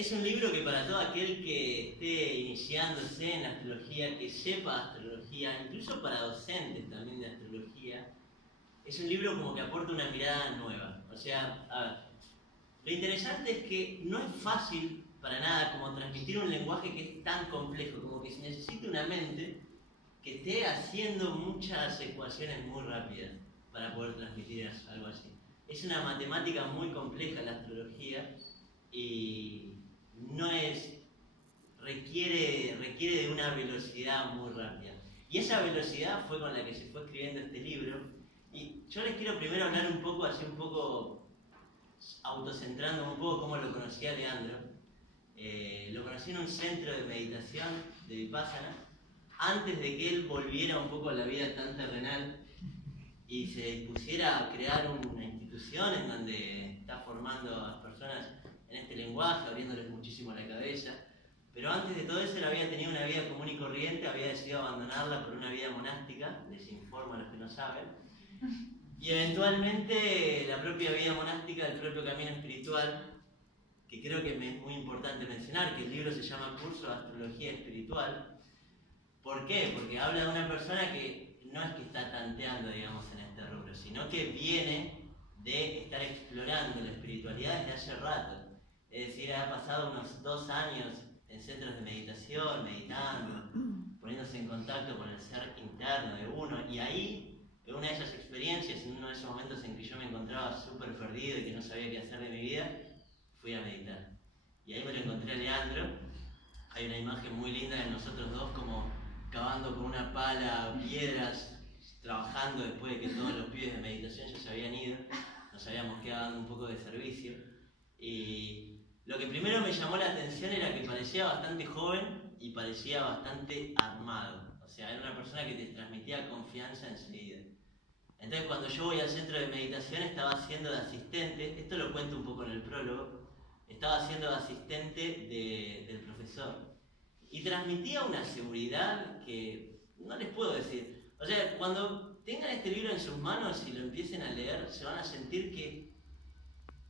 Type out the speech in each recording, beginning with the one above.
Es un libro que para todo aquel que esté iniciándose en astrología, que sepa astrología, incluso para docentes también de astrología, es un libro como que aporta una mirada nueva. O sea, a ver, lo interesante es que no es fácil para nada como transmitir un lenguaje que es tan complejo, como que se necesita una mente que esté haciendo muchas ecuaciones muy rápidas para poder transmitir algo así. Es una matemática muy compleja la astrología y no es, requiere de una velocidad muy rápida. Y esa velocidad fue con la que se fue escribiendo este libro. Y yo les quiero primero hablar un poco, así un poco, autocentrando un poco cómo lo conocí a Leandro. Lo conocí en un centro de meditación de Vipassana, antes de que él volviera un poco a la vida tan terrenal y se dispusiera a crear una institución en donde está formando a las personas en este lenguaje, abriéndoles muchísimo la cabeza. Pero antes de todo eso él había tenido una vida común y corriente, había decidido abandonarla por una vida monástica, les informo a los que no saben, y eventualmente la propia vida monástica, el propio camino espiritual, que creo que es muy importante mencionar, que el libro se llama Curso de Astrología Espiritual. ¿Por qué? Porque habla de una persona que no es que está tanteando, digamos, en este rubro, sino que viene de estar explorando la espiritualidad desde hace rato. Es decir, ha pasado unos 2 años en centros de meditación, meditando, poniéndose en contacto con el ser interno de uno, y ahí, en una de esas experiencias, en uno de esos momentos en que yo me encontraba súper perdido y que no sabía qué hacer de mi vida, fui a meditar. Y ahí me lo encontré a Leandro. Hay una imagen muy linda de nosotros dos como cavando con una pala piedras, trabajando después de que todos los pibes de meditación ya se habían ido. Nos habíamos quedado dando un poco de servicio. Y lo que primero me llamó la atención era que parecía bastante joven y parecía bastante armado. O sea, era una persona que te transmitía confianza enseguida. Entonces cuando yo voy al centro de meditación estaba haciendo de asistente, esto lo cuento un poco en el prólogo, estaba haciendo de asistente del profesor. Y transmitía una seguridad que no les puedo decir. O sea, cuando tengan este libro en sus manos y lo empiecen a leer, se van a sentir que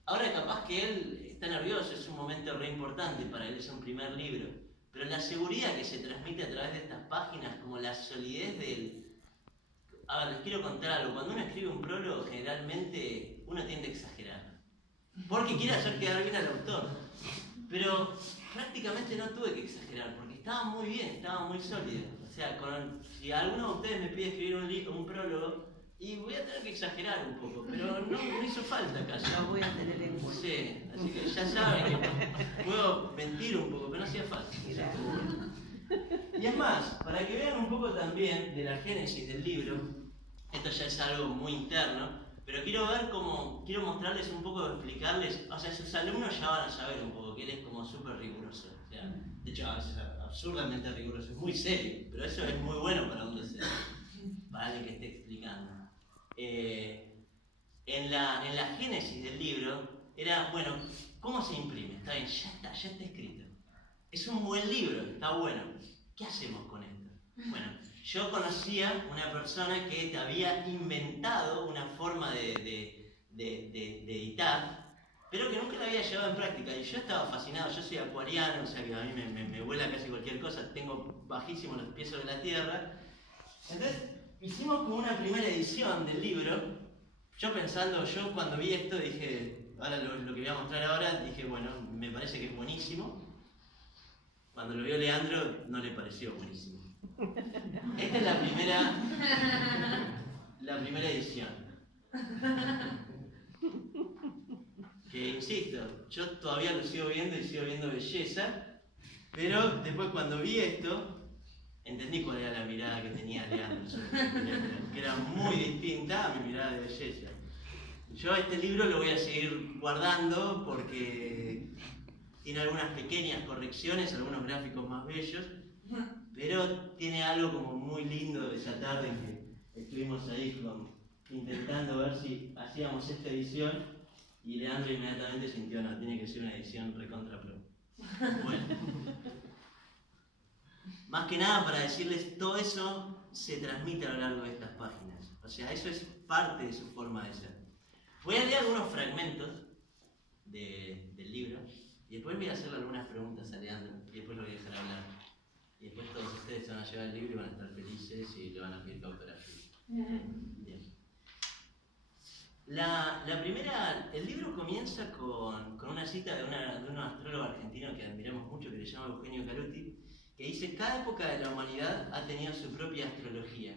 ahora capaz que él está nervioso, es un momento re importante para él, es un primer libro. Pero la seguridad que se transmite a través de estas páginas, como la solidez del... A ver, les quiero contar algo. Cuando uno escribe un prólogo, generalmente uno tiende a exagerar. Porque quiere hacer quedar bien al autor. Pero prácticamente no tuve que exagerar, porque estaba muy bien, estaba muy sólido. O sea, si alguno de ustedes me pide escribir un prólogo, y voy a tener que exagerar un poco, pero no me hizo falta acá. Ya voy a tener en cuenta. Sí, así que ya saben que puedo mentir un poco, pero no hacía falta. Y es más, para que vean un poco también de la génesis del libro, esto ya es algo muy interno, pero quiero mostrarles un poco, explicarles, o sea, sus alumnos ya van a saber un poco que él es como súper riguroso. O sea, de hecho, a veces es absurdamente riguroso, es muy serio, pero eso es muy bueno para un docente, para alguien que esté explicando. En la génesis del libro era, bueno, ¿cómo se imprime? Está bien, ya está escrito. Es un buen libro, está bueno. ¿Qué hacemos con esto? Bueno, yo conocía una persona que te había inventado una forma de editar, pero que nunca la había llevado en práctica. Y yo estaba fascinado, yo soy acuariano, o sea que a mí me vuela casi cualquier cosa, tengo bajísimos los pies sobre la tierra. Entonces, hicimos como una primera edición del libro. Yo cuando vi esto dije, ahora lo que voy a mostrar ahora, dije, bueno, me parece que es buenísimo. Cuando lo vio Leandro, no le pareció buenísimo. Esta es la primera edición. Que insisto, yo todavía lo sigo viendo y sigo viendo belleza, pero después cuando vi esto, entendí cuál era la mirada que tenía Leandro sobre la película, que era muy distinta a mi mirada de belleza. Yo este libro lo voy a seguir guardando porque tiene algunas pequeñas correcciones, algunos gráficos más bellos, pero tiene algo como muy lindo de esa tarde en que estuvimos ahí intentando ver si hacíamos esta edición y Leandro inmediatamente sintió, no, tiene que ser una edición recontra pro. Bueno. Más que nada para decirles, todo eso se transmite a lo largo de estas páginas. O sea, eso es parte de su forma de ser. Voy a leer algunos fragmentos del libro. Y después voy a hacerle algunas preguntas a Leandro, y después lo voy a dejar hablar. Y después todos ustedes se van a llevar el libro y van a estar felices y le van a pedir autografía. Bien. El libro comienza con una cita de un astrólogo argentino que admiramos mucho, que se llama Eugenio Caruti, que dice: cada época de la humanidad ha tenido su propia astrología.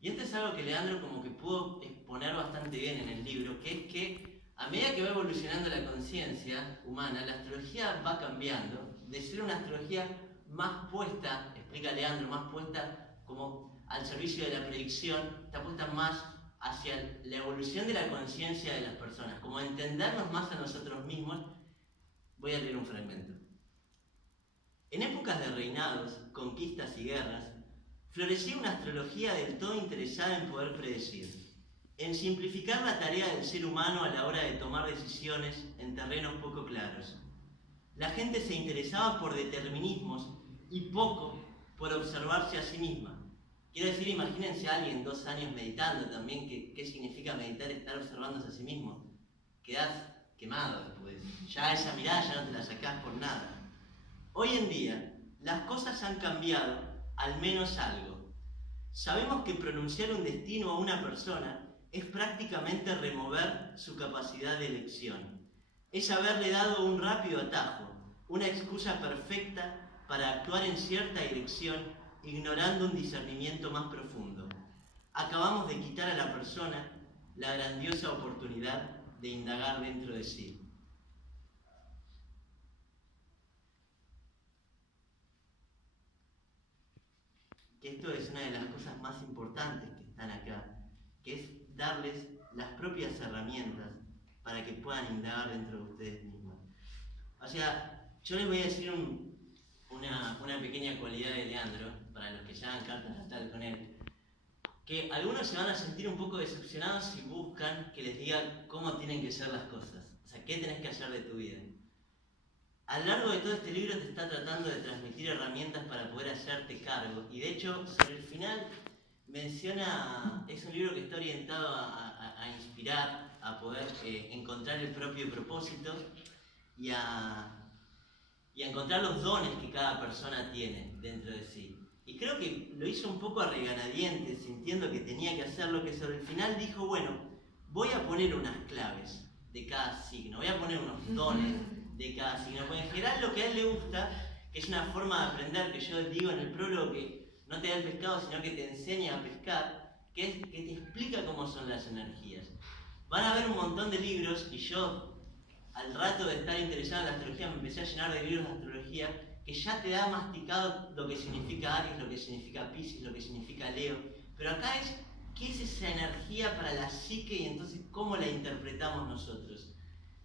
Y esto es algo que Leandro como que pudo exponer bastante bien en el libro, que es que a medida que va evolucionando la conciencia humana, la astrología va cambiando, de ser una astrología más puesta, explica Leandro, más puesta como al servicio de la predicción, está puesta más hacia la evolución de la conciencia de las personas, como entendernos más a nosotros mismos. Voy a leer un fragmento. En épocas de reinados, conquistas y guerras, florecía una astrología del todo interesada en poder predecir, en simplificar la tarea del ser humano a la hora de tomar decisiones en terrenos poco claros. La gente se interesaba por determinismos y poco por observarse a sí misma. Quiero decir, imagínense a alguien 2 años meditando también, ¿qué significa meditar? Estar observándose a sí mismo. Quedás quemado después. Ya esa mirada ya no te la sacás por nada. Hoy en día, las cosas han cambiado, al menos algo. Sabemos que pronunciar un destino a una persona es prácticamente remover su capacidad de elección. Es haberle dado un rápido atajo, una excusa perfecta para actuar en cierta dirección, ignorando un discernimiento más profundo. Acabamos de quitar a la persona la grandiosa oportunidad de indagar dentro de sí. Que esto es una de las cosas más importantes que están acá, que es darles las propias herramientas para que puedan indagar dentro de ustedes mismos. O sea, yo les voy a decir una pequeña cualidad de Leandro, para los que ya hagan cartas natal con él, que algunos se van a sentir un poco decepcionados si buscan que les diga cómo tienen que ser las cosas, o sea, qué tenés que hacer de tu vida. A lo largo de todo este libro te está tratando de transmitir herramientas para poder hacerte cargo, y de hecho, sobre el final menciona, es un libro que está orientado a inspirar, a poder encontrar el propio propósito y a encontrar los dones que cada persona tiene dentro de sí. Y creo que lo hizo un poco a regañadientes, sintiendo que tenía que hacerlo, que sobre el final dijo: bueno, voy a poner unas claves de cada signo, voy a poner unos dones de cada signo, porque en general lo que a él le gusta, que es una forma de aprender, que yo digo en el prólogo que no te da el pescado, sino que te enseña a pescar, que es que te explica cómo son las energías. Van a haber un montón de libros, y yo, al rato de estar interesado en la astrología, me empecé a llenar de libros de astrología, que ya te da masticado lo que significa Aries, lo que significa Piscis, lo que significa Leo. Pero acá es, ¿qué es esa energía para la psique y entonces cómo la interpretamos nosotros?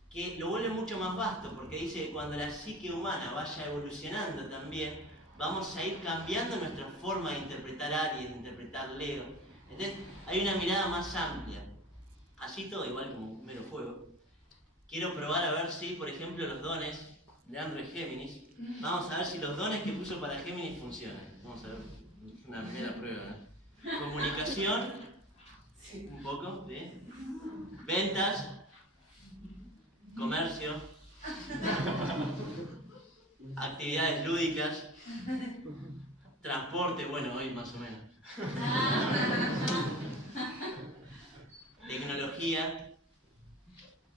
Que lo vuelve mucho más vasto, porque dice que cuando la psique humana vaya evolucionando también, vamos a ir cambiando nuestra forma de interpretar Aries, de interpretar Leo. Entonces, hay una mirada más amplia. Así todo, igual como un mero juego. Quiero probar a ver si, por ejemplo, los dones, Leandro es Géminis, vamos a ver si los dones que puso para Géminis funcionan. Vamos a ver, una primera prueba, ¿no? Comunicación, un poco, ¿sí? Ventas, comercio, actividades lúdicas, transporte, bueno, hoy más o menos, tecnología.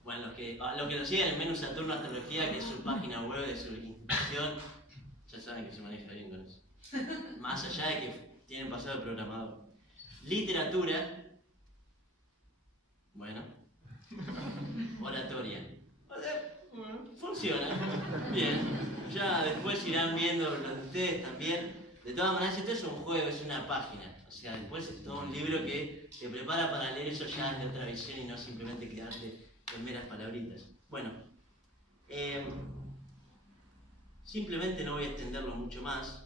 Bueno, los que lo siguen en Menú Saturno Astrología, que es su página web de su institución, ya saben que se maneja bien con eso. Más allá de que tienen pasado de programador. Literatura. Bueno. Oratoria. Funciona. Bien. Ya después irán viendo los de ustedes también. De todas maneras, esto es un juego, es una página. O sea, después es todo un libro que te prepara para leer eso ya de otra visión y no simplemente quedarte en meras palabritas. Bueno, simplemente no voy a extenderlo mucho más.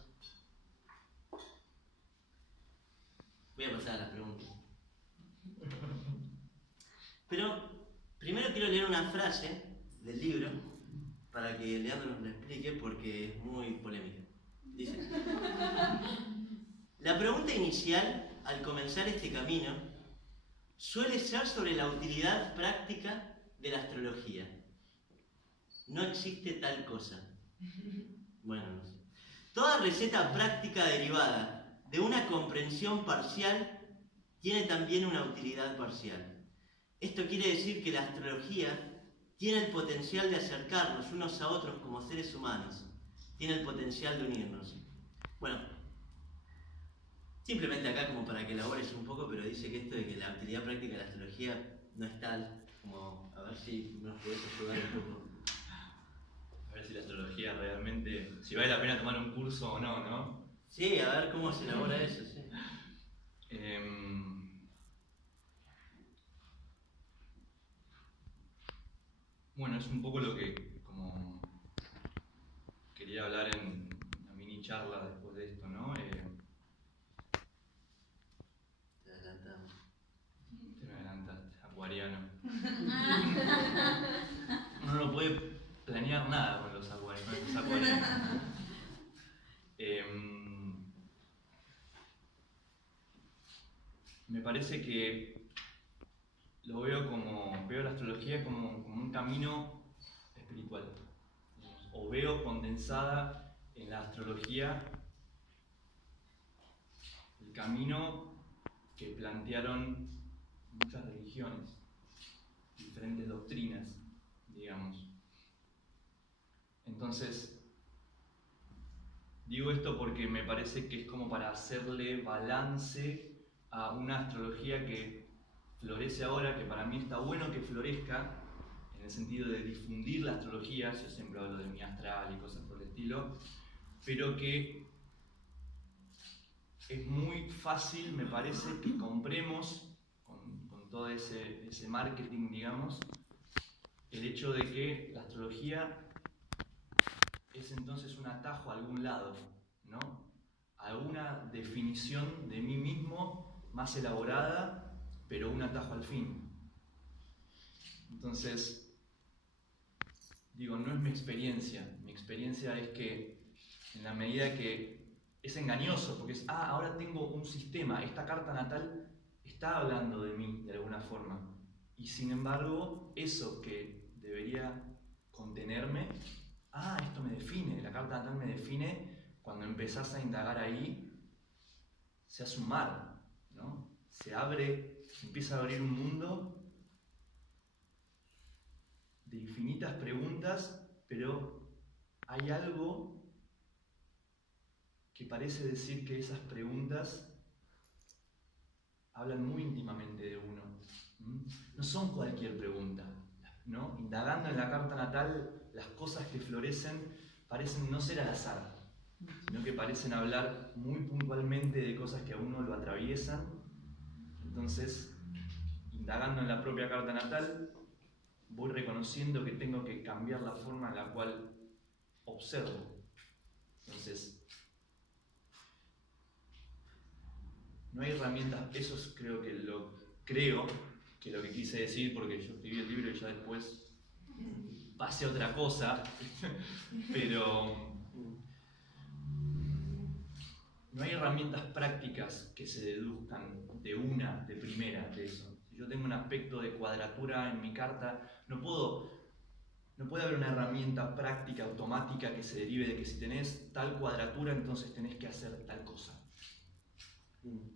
Voy a pasar a las preguntas. Pero primero quiero leer una frase del libro para que Leandro nos la explique porque es muy polémica. Dice: la pregunta inicial al comenzar este camino suele ser sobre la utilidad práctica de la astrología. No existe tal cosa. Bueno, no sé. Toda receta práctica derivada de una comprensión parcial tiene también una utilidad parcial. Esto quiere decir que la astrología tiene el potencial de acercarnos unos a otros como seres humanos, tiene el potencial de unirnos. Bueno, simplemente acá como para que elabores un poco, pero dice que esto de que la utilidad práctica de la astrología no es tal, como a ver si nos podés ayudar un poco. A ver si la astrología realmente, si vale la pena tomar un curso o no, ¿no? Sí, a ver cómo se elabora eso, sí. Bueno, es un poco lo que como quería hablar en una mini charla después de esto, ¿no? Te adelantamos. Te me adelantaste, acuariano. Uno no puede planear nada con los acuarianos. Me parece que veo la astrología como un camino espiritual, o veo condensada en la astrología el camino que plantearon muchas religiones, diferentes doctrinas, digamos. Entonces, digo esto porque me parece que es como para hacerle balance a una astrología que florece ahora, que para mí está bueno que florezca, en el sentido de difundir la astrología, yo siempre hablo de mi astral y cosas por el estilo, pero que es muy fácil, me parece, que compremos con todo ese marketing, digamos, el hecho de que la astrología es entonces un atajo a algún lado, ¿no? A una definición de mí mismo más elaborada, pero un atajo al fin. Entonces, digo, no es mi experiencia es que en la medida que es engañoso, porque es, ahora tengo un sistema, esta carta natal está hablando de mí de alguna forma, y sin embargo, eso que debería contenerme, esto me define, la carta natal me define, cuando empezás a indagar ahí, se hace un mar, ¿no? Se empieza a abrir un mundo de infinitas preguntas, pero hay algo que parece decir que esas preguntas hablan muy íntimamente de uno. No son cualquier pregunta, ¿no? Indagando en la carta natal, las cosas que florecen parecen no ser al azar, sino que parecen hablar muy puntualmente de cosas que a uno lo atraviesan. Entonces, indagando en la propia carta natal, voy reconociendo que tengo que cambiar la forma en la cual observo. Entonces, no hay herramientas, eso es creo que lo que quise decir, porque yo escribí el libro y ya después pasé a otra cosa, pero no hay herramientas prácticas que se deduzcan de primera, de eso. Si yo tengo un aspecto de cuadratura en mi carta, no puede haber una herramienta práctica, automática, que se derive de que si tenés tal cuadratura, entonces tenés que hacer tal cosa.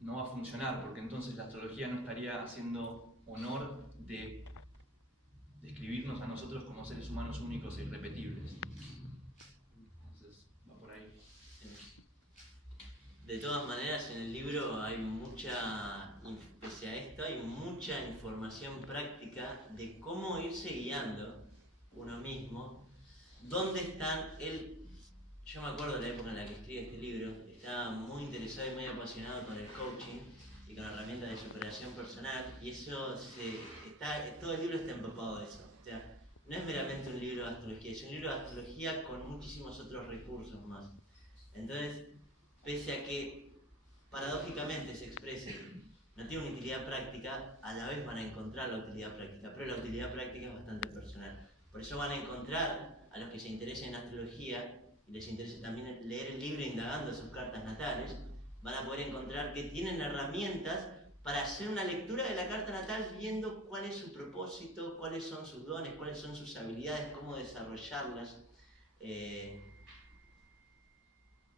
No va a funcionar, porque entonces la astrología no estaría haciendo honor de describirnos a nosotros como seres humanos únicos e irrepetibles. Entonces, va por ahí. De todas maneras, en el libro hay pese a esto, hay mucha información práctica de cómo irse guiando uno mismo, dónde están Yo me acuerdo de la época en la que escribí este libro, estaba muy interesado y muy apasionado con el coaching y con herramientas de superación personal, y todo el libro está empapado de eso. O sea, no es meramente un libro de astrología, es un libro de astrología con muchísimos otros recursos más. Entonces, pese a que paradójicamente se exprese, no tiene una utilidad práctica, a la vez van a encontrar la utilidad práctica, pero la utilidad práctica es bastante personal. Por eso van a encontrar, a los que se interesen en astrología y les interese también leer el libro indagando sus cartas natales, van a poder encontrar que tienen herramientas para hacer una lectura de la carta natal viendo cuál es su propósito, cuáles son sus dones, cuáles son sus habilidades, cómo desarrollarlas.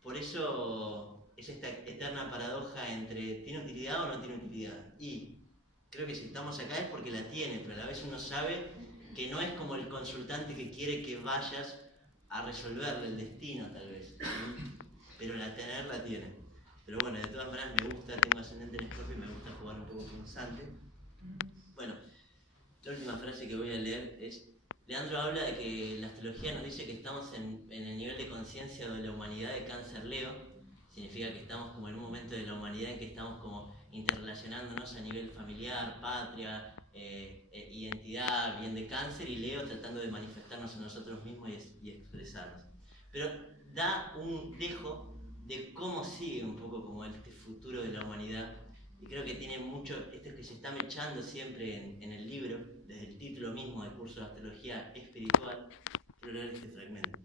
Por eso es esta eterna paradoja entre ¿tiene utilidad o no tiene utilidad? Y creo que si estamos acá es porque la tiene, pero a la vez uno sabe que no es como el consultante que quiere que vayas a resolverle el destino, tal vez. Pero la tiene. Pero bueno, de todas maneras me gusta, tengo ascendente en Escorpio y me gusta jugar un poco con Sante. Bueno, la última frase que voy a leer es: Leandro habla de que la astrología nos dice que estamos en el nivel de conciencia de la humanidad de Cáncer Leo. Significa que estamos como en un momento de la humanidad en que estamos como interrelacionándonos a nivel familiar, patria, identidad, bien de Cáncer, y Leo tratando de manifestarnos a nosotros mismos y expresarnos. Pero da un dejo de cómo sigue un poco como este futuro de la humanidad, y creo que tiene mucho, esto que se está mechando siempre en el libro, desde el título mismo del curso de astrología espiritual. Quiero leer este fragmento.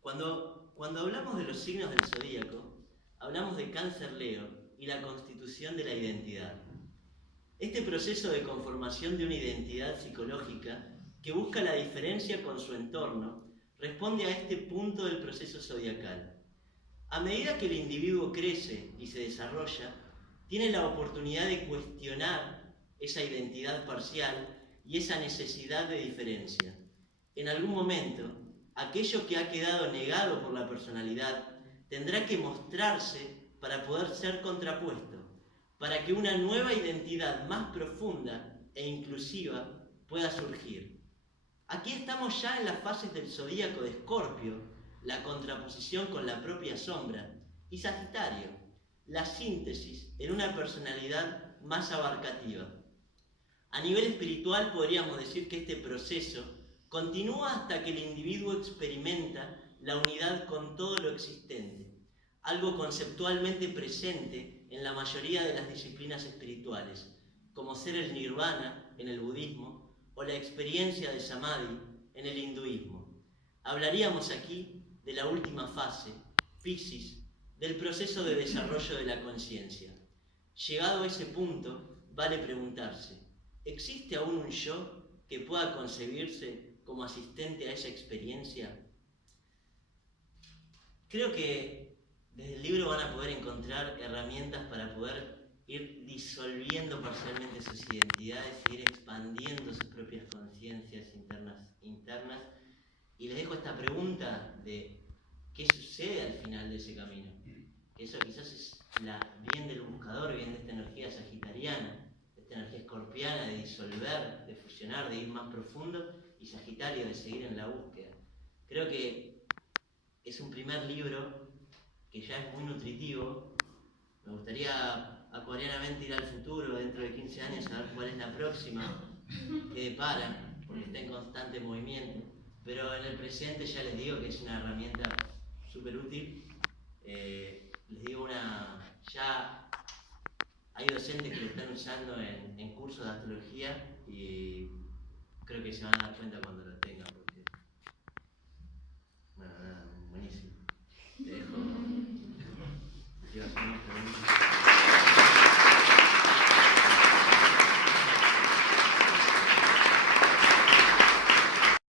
Cuando hablamos de los signos del zodíaco, hablamos de Cáncer Leo y la constitución de la identidad. Este proceso de conformación de una identidad psicológica que busca la diferencia con su entorno responde a este punto del proceso zodiacal. A medida que el individuo crece y se desarrolla, tiene la oportunidad de cuestionar esa identidad parcial y esa necesidad de diferencia. En algún momento, aquello que ha quedado negado por la personalidad tendrá que mostrarse para poder ser contrapuesto, para que una nueva identidad más profunda e inclusiva pueda surgir. Aquí estamos ya en las fases del zodíaco de Escorpio, la contraposición con la propia sombra, y Sagitario, la síntesis en una personalidad más abarcativa. A nivel espiritual podríamos decir que este proceso continúa hasta que el individuo experimenta la unidad con todo lo existente, algo conceptualmente presente en la mayoría de las disciplinas espirituales, como ser el nirvana en el budismo o la experiencia de samadhi en el hinduismo. Hablaríamos aquí de la última fase, Piscis, del proceso de desarrollo de la conciencia. Llegado a ese punto, vale preguntarse: ¿existe aún un yo que pueda concebirse como asistente a esa experiencia? Creo que desde el libro van a poder encontrar herramientas para poder ir disolviendo parcialmente sus identidades y ir expandiendo sus propias conciencias internas. Y les dejo esta pregunta de qué sucede al final de ese camino. Que eso quizás es bien del buscador, bien de esta energía sagitariana, de esta energía escorpiana de disolver, de fusionar, de ir más profundo, y Sagitario de seguir en la búsqueda. Creo que es un primer libro que ya es muy nutritivo. Me gustaría acuarianamente ir al futuro, dentro de 15 años, a ver cuál es la próxima que depara, porque está en constante movimiento. Pero en el presente ya les digo que es una herramienta súper útil. Les digo ya hay docentes que lo están usando en cursos de astrología y creo que se van a dar cuenta cuando lo tengan, porque, bueno, nada, buenísimo.